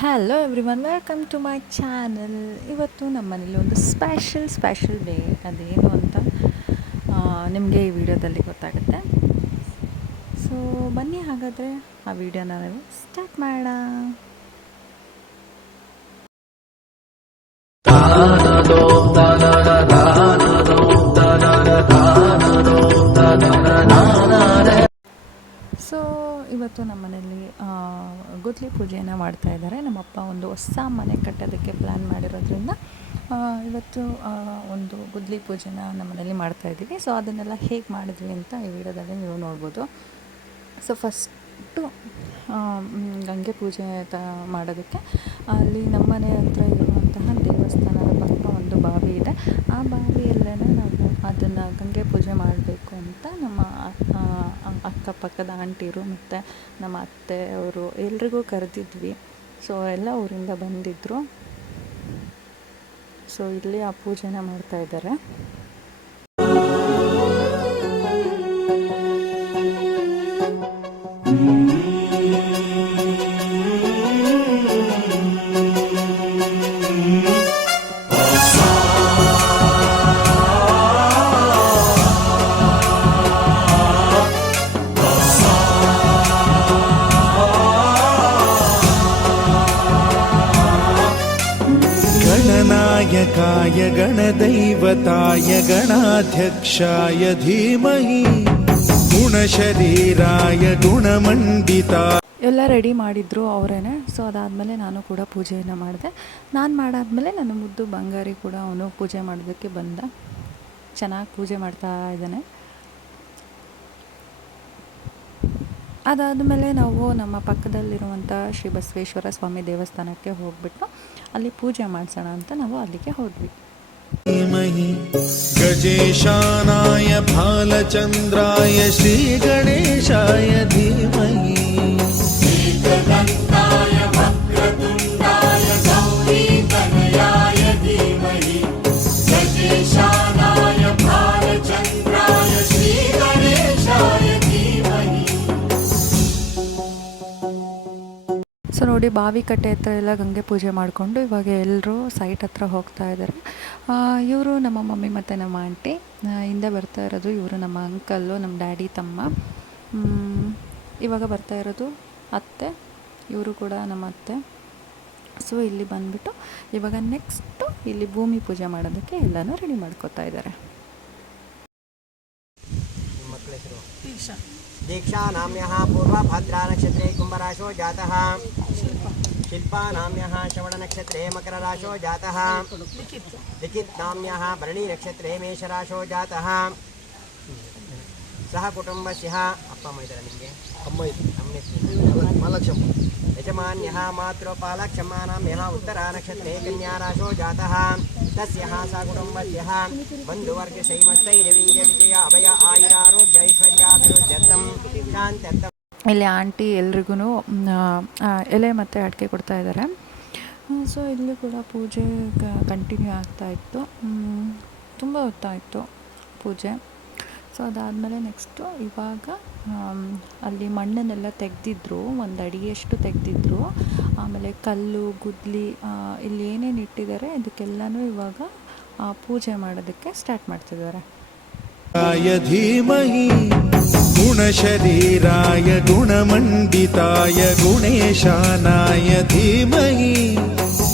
Hello everyone, welcome to my channel. ಇವತ್ತು ನಮ್ಮ ಮನೇಲಿ ಒಂದು ಸ್ಪೆಷಲ್ ಡೇ. ಅದೇನು ಅಂತ ನಿಮಗೆ ಈ ವಿಡಿಯೋದಲ್ಲಿ ಗೊತ್ತಾಗುತ್ತೆ. ಸೊ ಬನ್ನಿ, ಹಾಗಾದರೆ ಆ ವಿಡಿಯೋನ ನಾವು ಸ್ಟಾರ್ಟ್ ಮಾಡೋಣ. ಸೊ ಇವತ್ತು ನಮ್ಮ ಮನೆಯಲ್ಲಿ ಗುದ್ಲಿ ಪೂಜೆಯನ್ನು ಮಾಡ್ತಾ ಇದ್ದಾರೆ. ನಮ್ಮಪ್ಪ ಒಂದು ಹೊಸ ಮನೆ ಕಟ್ಟೋದಕ್ಕೆ ಪ್ಲ್ಯಾನ್ ಮಾಡಿರೋದ್ರಿಂದ ಇವತ್ತು ಒಂದು ಗುದ್ಲಿ ಪೂಜೆನ ನಮ್ಮ ಮನೇಲಿ ಮಾಡ್ತಾಯಿದ್ದೀವಿ. ಸೊ ಅದನ್ನೆಲ್ಲ ಹೇಗೆ ಮಾಡಿದ್ವಿ ಅಂತ ಈ ವಿಡಿಯೋದಲ್ಲಿ ನೀವು ನೋಡ್ಬೋದು. ಸೊ ಫಸ್ಟು ಗಂಗೆ ಪೂಜೆ ಮಾಡೋದಕ್ಕೆ ಅಲ್ಲಿ ನಮ್ಮ ಮನೆ ಹತ್ರ ಇರುವಂತಹ ದೇವಸ್ಥಾನದ ಪಕ್ಕ ಒಂದು ಬಾವಿ ಇದೆ. ಆ ಬಾವಿಯಲ್ಲೇ ನಾವು ಅದನ್ನು ಗಂಗೆ ಪೂಜೆ ಮಾಡಬೇಕು ಅಂತ ನಮ್ಮ ಅಕ್ಕಪಕ್ಕದ ಆಂಟಿರು ಮತ್ತು ನಮ್ಮ ಅತ್ತೆ ಅವರು ಎಲ್ರಿಗೂ ಕರೆದಿದ್ವಿ. ಸೊ ಎಲ್ಲ ಊರಿಂದ ಬಂದಿದ್ದರು. ಸೊ ಇಲ್ಲಿ ಆ ಪೂಜೆನ ಮಾಡ್ತಾಯಿದ್ದಾರೆ. गणनायकाय गणदैवताय गणाध्यक्षाय धीमहि गुणशरीराय गुणमण्डिता. ಎಲ್ಲ ರೆಡಿ ಮಾಡಿದ್ರು ಅವರೇನೆ. ಸೊ ಅದಾದಮೇಲೆ ನಾನು ಕೂಡ ಪೂಜೆಯನ್ನು ಮಾಡಿದೆ. ನಾನು ಮಾಡಾದ್ಮೇಲೆ ನನ್ನ ಮುದ್ದು ಬಂಗಾರಿ ಕೂಡ ಅವನು ಪೂಜೆ ಮಾಡೋದಕ್ಕೆ ಬಂದ. ಚೆನ್ನಾಗಿ ಪೂಜೆ ಮಾಡ್ತಾ ಇದ್ದಾನೆ. ಅದಾದಮೇಲೆ ನಾವು ನಮ್ಮ ಪಕ್ಕದಲ್ಲಿರುವಂಥ ಶ್ರೀ ಬಸವೇಶ್ವರ ಸ್ವಾಮಿ ದೇವಸ್ಥಾನಕ್ಕೆ ಹೋಗ್ಬಿಟ್ಟು ಅಲ್ಲಿ ಪೂಜೆ ಮಾಡಿಸೋಣ ಅಂತ ನಾವು ಅಲ್ಲಿಗೆ ಹೋದ್ವಿ. ಗಜೇಶಾನಾಯ ಬಾಲಚಂದ್ರಾಯ ಶ್ರೀ ಗಣೇಶಾಯ ಧೀಮಹಿ. ಸೊ ನೋಡಿ, ಬಾವಿ ಕಟ್ಟೆ ಹತ್ರ ಎಲ್ಲ ಗಂಗೆ ಪೂಜೆ ಮಾಡಿಕೊಂಡು ಇವಾಗ ಎಲ್ಲರೂ ಸೈಟ್ ಹತ್ರ ಹೋಗ್ತಾ ಇದ್ದಾರೆ. ಇವರು ನಮ್ಮ ಮಮ್ಮಿ ಮತ್ತು ನಮ್ಮ ಆಂಟಿ. ಹಿಂದೆ ಬರ್ತಾ ಇರೋದು ಇವರು ನಮ್ಮ ಅಂಕಲ್ಲು, ನಮ್ಮ ಡ್ಯಾಡಿ ತಮ್ಮ. ಇವಾಗ ಬರ್ತಾ ಇರೋದು ಅತ್ತೆ, ಇವರು ಕೂಡ ನಮ್ಮ ಅತ್ತೆ. ಸೊ ಇಲ್ಲಿ ಬಂದುಬಿಟ್ಟು ಇವಾಗ ನೆಕ್ಸ್ಟು ಇಲ್ಲಿ ಭೂಮಿ ಪೂಜೆ ಮಾಡೋದಕ್ಕೆ ಎಲ್ಲನೂ ರೆಡಿ ಮಾಡ್ಕೋತಾ ಇದ್ದಾರೆ. दीक्षा नाम्यः पूर्वभद्रा नक्षत्रे कुम्भराशो जातः. शिल्पा नाम्यः श्रवणनक्षत्रे मकरराशो जातः. लिखित नाम्यः भरणी नक्षत्रे मेषराशो जातः. सह कुटुम्बस्य अप्प अम्म इद्दारे निಮಗೆ महालक्ष्मी यजमान्यः मातृपालक्षम्मा नाम्यः उत्तरा नक्षत्रे कन्याराशो जातः. तस्यः सा कुटुम्बस्यः बन्धुवर्गशैमस्तैर्वीर्यविजय अभय आयुरारोग्य ऐश्वर्याभिवृद्ध्यर्थं शान्त्यर्थं. ಇಲ್ಲಿ ಆಂಟಿ ಎಲ್ರಿಗೂ ಎಲೆ ಮತ್ತು ಅಡಿಕೆ ಕೊಡ್ತಾ ಇದ್ದಾರೆ. ಸೊ ಇಲ್ಲಿ ಕೂಡ ಪೂಜೆ ಕಂಟಿನ್ಯೂ ಆಗ್ತಾಯಿತ್ತು. ತುಂಬ ಹೊತ್ತಾಯಿತು ಪೂಜೆ. ಸೊ ಅದಾದಮೇಲೆ ನೆಕ್ಸ್ಟು ಇವಾಗ ಅಲ್ಲಿ ಮಣ್ಣನ್ನೆಲ್ಲ ತೆಗೆದಿದ್ರು, ಒಂದು ಅಡಿಗೆಷ್ಟು ತೆಗೆದಿದ್ರು. ಆಮೇಲೆ ಕಲ್ಲು ಗುದ್ಲಿ ಇಲ್ಲಿ ಏನೇನು ಇಟ್ಟಿದ್ದಾರೆ ಇದಕ್ಕೆಲ್ಲನೂ ಇವಾಗ ಪೂಜೆ ಮಾಡೋದಕ್ಕೆ ಸ್ಟಾರ್ಟ್ ಮಾಡ್ತಿದ್ದಾರೆ. ಧೀಮಹಿ ಗುಣಶರೀರಾಯ ಗುಣಮಂಡಿತಾಯ ಗುಣೇಶಾನಾಯ ಧೀಮಹಿ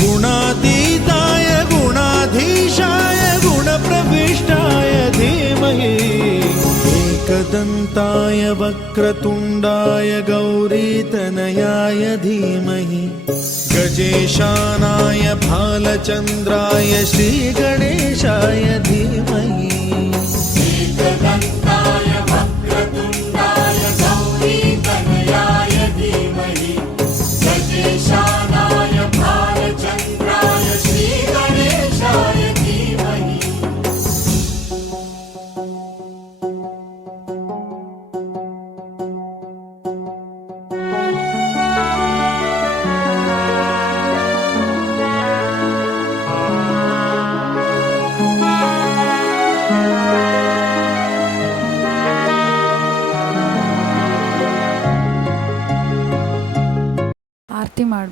ಗುಣಾತೀತಾಯ ಗುಣಾಧೀಶಾಯ ಗುಣಪ್ರವಿಷ್ಟಾಯ ಧೀಮಹಿ एकदन्ताय वक्रतुण्डाय गौरीतनयाय धीमहि गजेशानाय भालचन्द्राय श्रीगणेशाय धीमहि.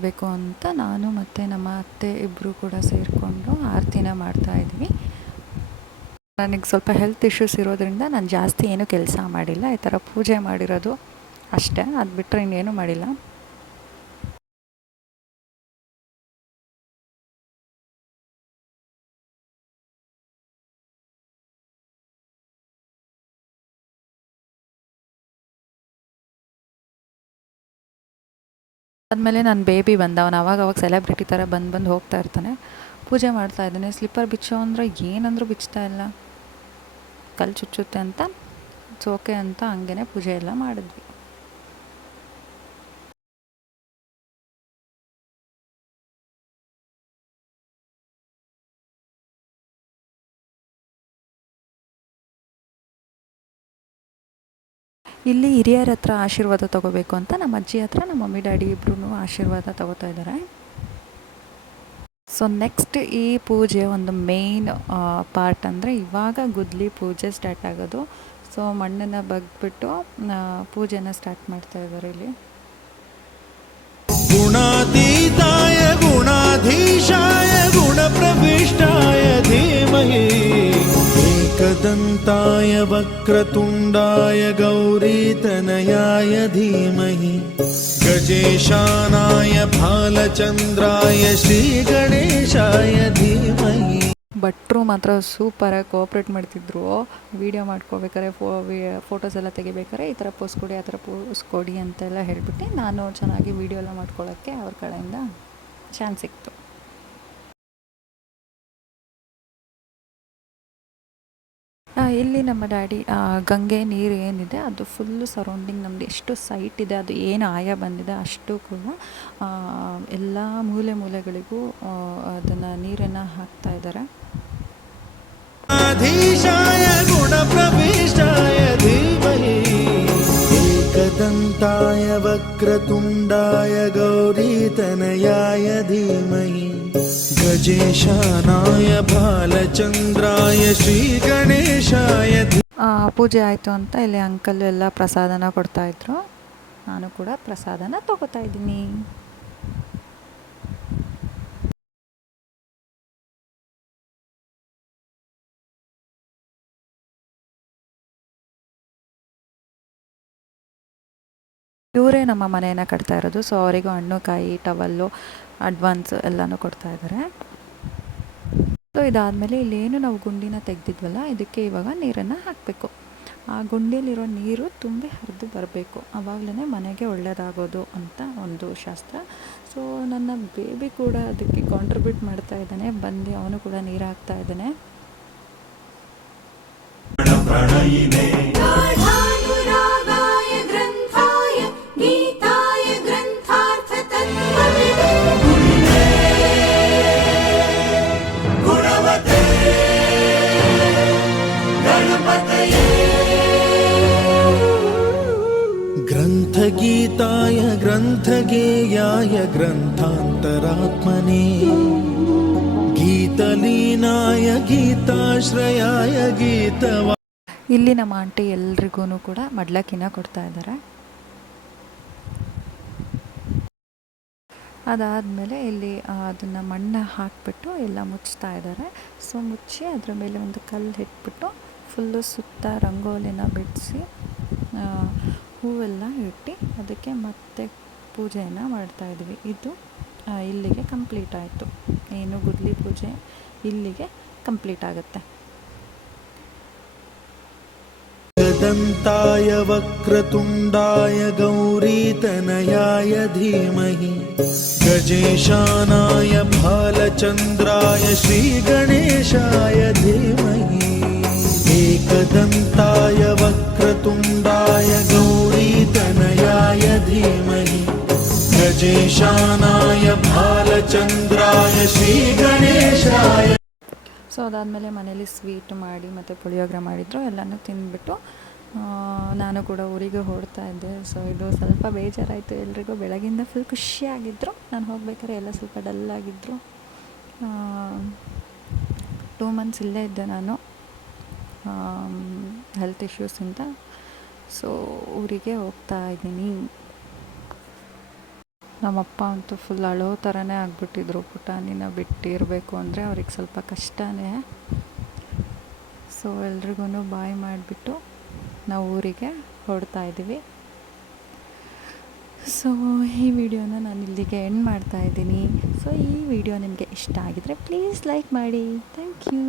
ಮಾಡಬೇಕು ಅಂತ ನಾನು ಮತ್ತು ನಮ್ಮ ಅತ್ತೆ ಇಬ್ಬರು ಕೂಡ ಸೇರಿಕೊಂಡು ಆರತಿನ ಮಾಡ್ತಾಯಿದ್ವಿ. ನನಗೆ ಸ್ವಲ್ಪ ಹೆಲ್ತ್ ಇಶ್ಯೂಸ್ ಇರೋದ್ರಿಂದ ನಾನು ಜಾಸ್ತಿ ಏನೂ ಕೆಲಸ ಮಾಡಿಲ್ಲ, ಈ ಥರ ಪೂಜೆ ಮಾಡಿರೋದು ಅಷ್ಟೇ, ಅದು ಬಿಟ್ಟರೆ ಇನ್ನೇನು ಮಾಡಿಲ್ಲ. ಆದಮೇಲೆ ನನ್ನ ಬೇಬಿ ಬಂದ, ಅವನು ಅವಾಗ ಸೆಲೆಬ್ರಿಟಿ ಥರ ಬಂದು ಹೋಗ್ತಾ ಇರ್ತಾನೆ. ಪೂಜೆ ಮಾಡ್ತಾ ಇದ್ದಾನೆ, ಸ್ಲಿಪ್ಪರ್ ಬಿಚ್ಚೋ ಅಂದ್ರೆ ಏನಂದ್ರೂ ಬಿಚ್ತಾ ಇಲ್ಲ, ಕಲ್ಲು ಚುಚ್ಚುತ್ತೆ ಅಂತ ಓಕೆ ಅಂತ ಹಂಗೆ ಪೂಜೆ ಎಲ್ಲ ಮಾಡಿದ್ವಿ. ಇಲ್ಲಿ ಹಿರಿಯರ ಹತ್ರ ಆಶೀರ್ವಾದ ತೊಗೋಬೇಕು ಅಂತ ನಮ್ಮ ಅಜ್ಜಿ ಹತ್ರ ನಮ್ಮ ಮಮ್ಮಿ ಡ್ಯಾಡಿ ಇಬ್ಬರೂ ಆಶೀರ್ವಾದ ತೊಗೋತಾ ಇದ್ದಾರೆ. ಸೊ ನೆಕ್ಸ್ಟ್ ಈ ಪೂಜೆ ಒಂದು ಮೇನ್ ಪಾರ್ಟ್ ಅಂದರೆ ಇವಾಗ ಗುದ್ಲಿ ಪೂಜೆ ಸ್ಟಾರ್ಟ್ ಆಗೋದು. ಸೊ ಮಣ್ಣನ್ನು ಬಗ್ಬಿಟ್ಟು ಪೂಜೆನ ಸ್ಟಾರ್ಟ್ ಮಾಡ್ತಾ ಇದ್ದಾರೆ ಇಲ್ಲಿ. ಗುಣಾತೀತಾಯ ಗುಣಾಧೀಶಾಯ ಗುಣಪ್ರವಿಷ್ಟಾಯ ಧೀಮಹಿ ಏಕದಂತಾಯ ವಕ್ರತುಂಡಾಯ ಗೌರೀತನಯಾಯ ಧೀಮಹಿ ಗಜೇಶಾನಾಯ ಭಾಲಚಂದ್ರಾಯ ಶ್ರೀಗಣೇಶಾಯ ಧೀಮಹಿ. ಭಟ್ರು ಮಾತ್ರ ಸೂಪರಾಗಿ ಕೋಆಪ್ರೇಟ್ ಮಾಡ್ತಿದ್ರು. ವೀಡಿಯೋ ಮಾಡ್ಕೋಬೇಕಾರೆ ಫೋಟೋಸ್ ಎಲ್ಲ ತೆಗಿಬೇಕಾರೆ ಈ ಥರ ಪೋಸ್ ಕೊಡಿ ಆ ಥರ ಪೋಸ್ ಕೊಡಿ ಅಂತೆಲ್ಲ ಹೇಳಿಬಿಟ್ಟು ನಾನು ಚೆನ್ನಾಗಿ ವೀಡಿಯೋ ಎಲ್ಲ ಮಾಡ್ಕೊಳ್ಳೋಕ್ಕೆ ಅವ್ರ ಕಡೆಯಿಂದ ಚಾನ್ಸ್ ಸಿಕ್ತು. ಇಲ್ಲಿ ನಮ್ಮ ಡ್ಯಾಡಿ ಗಂಗೆ ನೀರು ಏನಿದೆ ಅದು ಫುಲ್ಲು ಸರೌಂಡಿಂಗ್ ನಮ್ಮದು ಎಷ್ಟು ಸೈಟ್ ಇದೆ, ಅದು ಏನು ಆಯ ಬಂದಿದೆ ಅಷ್ಟು ಕೂಡ ಎಲ್ಲ ಮೂಲೆಗಳಿಗೂ ಅದನ್ನು ನೀರನ್ನು ಹಾಕ್ತಾ ಇದ್ದಾರೆ. ಅಧೀಶಾಯ ಗುಣಪ್ರವಿಷ್ಟಾಯ ಧೀಮಹಿ ಏಕದಂತಾಯ ವಕ್ರತುಂಡಾಯ ಗೌರೀತನಯಾಯ ಧೀಮಹಿ ಗಜೇಶಾನಾಯ ಬಾಲಚಂದ್ರಾಯ ಶ್ರೀಗಣೇಶಾಯ. ಪೂಜೆ ಆಯಿತು ಅಂತ ಇಲ್ಲಿ ಅಂಕಲ್ ಎಲ್ಲ ಪ್ರಸಾದನ ಕೊಡ್ತಾಯಿದ್ರು. ನಾನು ಕೂಡ ಪ್ರಸಾದನ ತಗೋತಾ ಇದ್ದೀನಿ. ಇವರೇ ನಮ್ಮ ಮನೆಯನ್ನು ಕಟ್ತಾ ಇರೋದು. ಸೊ ಅವರಿಗೂ ಹಣ್ಣು ಕಾಯಿ ಟವಲ್ಲು ಅಡ್ವಾನ್ಸ್ ಎಲ್ಲನೂ ಕೊಡ್ತಾ ಇದ್ದಾರೆ. ಸೊ ಇದಾದಮೇಲೆ ಇಲ್ಲೇನು ನಾವು ಗುಂಡಿನ ತೆಗೆದಿದ್ವಲ್ಲ ಇದಕ್ಕೆ ಇವಾಗ ನೀರನ್ನು ಹಾಕಬೇಕು. ಆ ಗುಂಡಿಯಲ್ಲಿರೋ ನೀರು ತುಂಬಿ ಹರಿದು ಬರಬೇಕು, ಆವಾಗಲೇ ಮನೆಗೆ ಒಳ್ಳೆಯದಾಗೋದು ಅಂತ ಒಂದು ಶಾಸ್ತ್ರ. ಸೊ ನನ್ನ ಬೇಬಿ ಕೂಡ ಅದಕ್ಕೆ ಕಾಂಟ್ರಿಬ್ಯೂಟ್ ಮಾಡ್ತಾ ಇದ್ದಾನೆ, ಬಂದು ಅವನು ಕೂಡ ನೀರು ಹಾಕ್ತಾ ಇದ್ದಾನೆ. ಗ್ರಂಥಗೀತಾಯ ಗ್ರಂಥಗೇಯಾಯ ಗ್ರಂಥಾಂತರಾತ್ಮನೇ ಗೀತಲೀನಾಯ ಗೀತಾಶ್ರಯಾಯ ಗೀತವಾ. ಇಲ್ಲಿ ನಮ್ಮ ಆಂಟಿ ಎಲ್ರಿಗೂ ಕೂಡ ಮಡ್ಲಕ್ಕಿನ ಕೊಡ್ತಾ ಇದ್ದಾರೆ. ಅದಾದಮೇಲೆ ಇಲ್ಲಿ ಅದನ್ನು ಮಣ್ಣು ಹಾಕಿಬಿಟ್ಟು ಎಲ್ಲ ಮುಚ್ತಾ ಇದ್ದಾರೆ. ಸೊ ಮುಚ್ಚಿ ಅದರ ಮೇಲೆ ಒಂದು ಕಲ್ಲು ಇಟ್ಬಿಟ್ಟು ಫುಲ್ಲು ಸುತ್ತ ರಂಗೋಲಿನ ಬಿಡಿಸಿ ಹೂವೆಲ್ಲ ಇಟ್ಟು ಅದಕ್ಕೆ ಮತ್ತೆ ಪೂಜೆಯನ್ನು ಮಾಡ್ತಾಯಿದ್ವಿ. ಇದು ಇಲ್ಲಿಗೆ ಕಂಪ್ಲೀಟ್ ಆಯಿತು. ಏನು ಗುದ್ಲಿ ಪೂಜೆ ಇಲ್ಲಿಗೆ ಕಂಪ್ಲೀಟ್ ಆಗುತ್ತೆ. ದಂತಾಯ ವಕ್ರತುಂಡಾಯ ಗೌರೀತನಯಾಯ ಧೀಮಹಿ ಗಜೇಶಾನಾಯ ಬಾಲಚಂದ್ರಾಯ ಶ್ರೀಗಣೇಶಾಯ ಧೀಮಹಿ ಏಕದಂತಾಯ ವಕ್ರತುಂಡಾಯ ಗೌರೀತನಯಾಯ ಧೀಮಹಿ ಗಜೇಶಾನಾಯ ಬಾಲಚಂದ್ರಾಯ ಶ್ರೀಗಣೇಶಾಯ. ಸೊ ಅದಾದಮೇಲೆ ಮನೇಲಿ ಸ್ವೀಟ್ ಮಾಡಿ ಮತ್ತು ಪುಳಿಯೋಗರೆ ಮಾಡಿದ್ರು, ಎಲ್ಲನೂ ತಿಂದ್ಬಿಟ್ಟು ನಾನು ಕೂಡ ಊರಿಗೆ ಹೊರಡ್ತಾ ಇದ್ದೆ. ಸೊ ಇದು ಸ್ವಲ್ಪ ಬೇಜಾರಾಯಿತು ಎಲ್ರಿಗೂ. ಬೆಳಗಿಂದ ಫುಲ್ ಖುಷಿಯಾಗಿದ್ದರು, ನಾನು ಹೋಗ್ಬೇಕಾದ್ರೆ ಎಲ್ಲ ಸ್ವಲ್ಪ ಡಲ್ಲಾಗಿದ್ದರು. 2 months ಇಲ್ಲೇ ಇದ್ದೆ ನಾನು ಹೆಲ್ತ್ ಇಶ್ಯೂಸಿಂದ. ಸೊ ಊರಿಗೆ ಹೋಗ್ತಾ ಇದ್ದೀನಿ. ನಮ್ಮಪ್ಪ ಅಂತೂ ಫುಲ್ ಅಳೋ ಥರನೇ ಆಗಿಬಿಟ್ಟಿದ್ರು. ಪುಟಾಣಿನ ಬಿಟ್ಟಿರಬೇಕು ಅಂದರೆ ಅವ್ರಿಗೆ ಸ್ವಲ್ಪ ಕಷ್ಟನೇ. ಸೊ ಎಲ್ರಿಗೂ ಬಾಯ್ ಮಾಡಿಬಿಟ್ಟು ನಾವು ಊರಿಗೆ ಹೊರಡ್ತಾ ಇದ್ದೀವಿ. ಸೊ ಈ ವಿಡಿಯೋನ ನಾನು ಇಲ್ಲಿಗೆ ಎಂಡ್ ಮಾಡ್ತಾ ಇದ್ದೀನಿ. ಸೊ ಈ ವಿಡಿಯೋ ನಿಮಗೆ ಇಷ್ಟ ಆಗಿದರೆ ಪ್ಲೀಸ್ ಲೈಕ್ ಮಾಡಿ. Thank you.